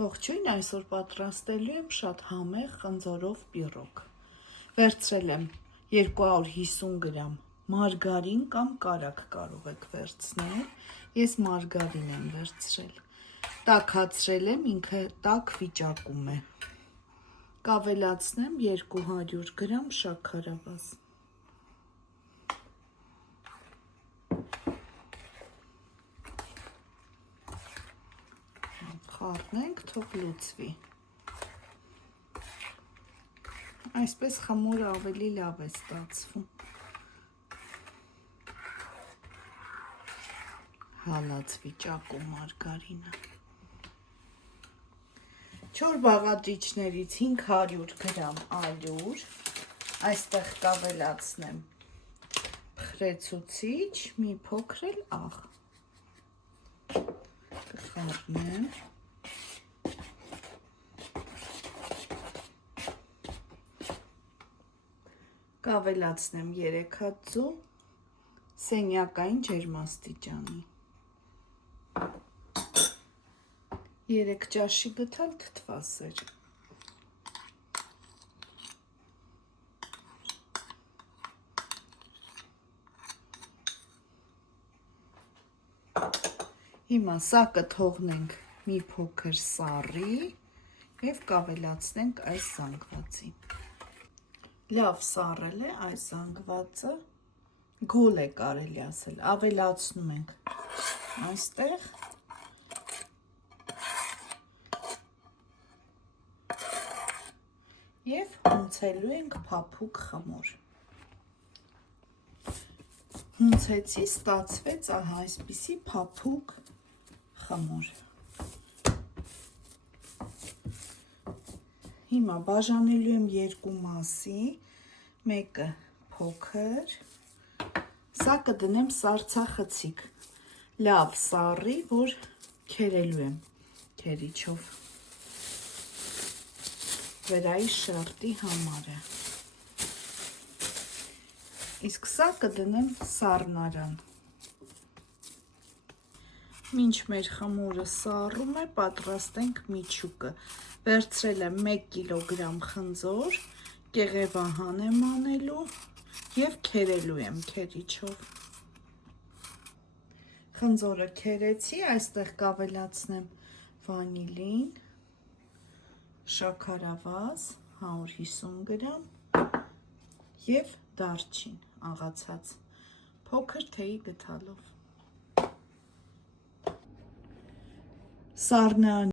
Ողջույն, այսօր պատրաստելու եմ շատ համեղ խնձորով պիրոգ։ Վերցրել եմ 250 գրամ մարգարին կամ կարագ կարող եք վերցնել։ Ես մարգարին եմ վերցրել։ Տաքացրել եմ, ինքը տաք վիճակում է։ Կավելացնեմ 200 գրամ շաքարավազ։ Խառնենք, թող լուծվի։ Այսպես խմորը ավելի լավ է ստացվում։ Հալած վիճակում մարգարինը։ Չոր բաղադրիչներից 500 գրամ ալյուր, այստեղ կավելացնեմ փխրեցուցիչ, մի փոքր էլ աղ։ Կխառնեմ։ Կավելացնեմ 3 հատ ձու սենյակային ջերմաստիճանի։ 3 ճաշի գտալ թթվասեր։ Հիմա սակը թողնենք մի փոքր սառի և կավելացնենք այս զանգվածին։ Լավ սառել է այս զանգվածը, գոլ է կարելի ասել, ավելացնում ենք այստեղ և հունցելու ենք փափուկ խմոր։ Հունցեցի, ստացվեց ահա այսպիսի փափուկ խմոր։ Հիմա բաժանելու եմ 2 մասի, մեկը փոքր, սա կդնեմ սառցախցիկ, լավ սառի, որ քերելու եմ քերիչով, վրայի շերտի համարը, իսկ սա կդնեմ սառնարան։ Մինչ մեր խմորը սառում է, պատրաստենք միջուկը։ Վերցրել եմ 1 կիլոգրամ խնձոր, կեղևահան եմ անելու և քերելու եմ քերիչով։ Խնձորը քերեցի, այստեղ կավելացնեմ վանիլին, շաքարավազ 150 գրամ և դարչին աղացած, փոքր թեյի գդալով։ Սառնարան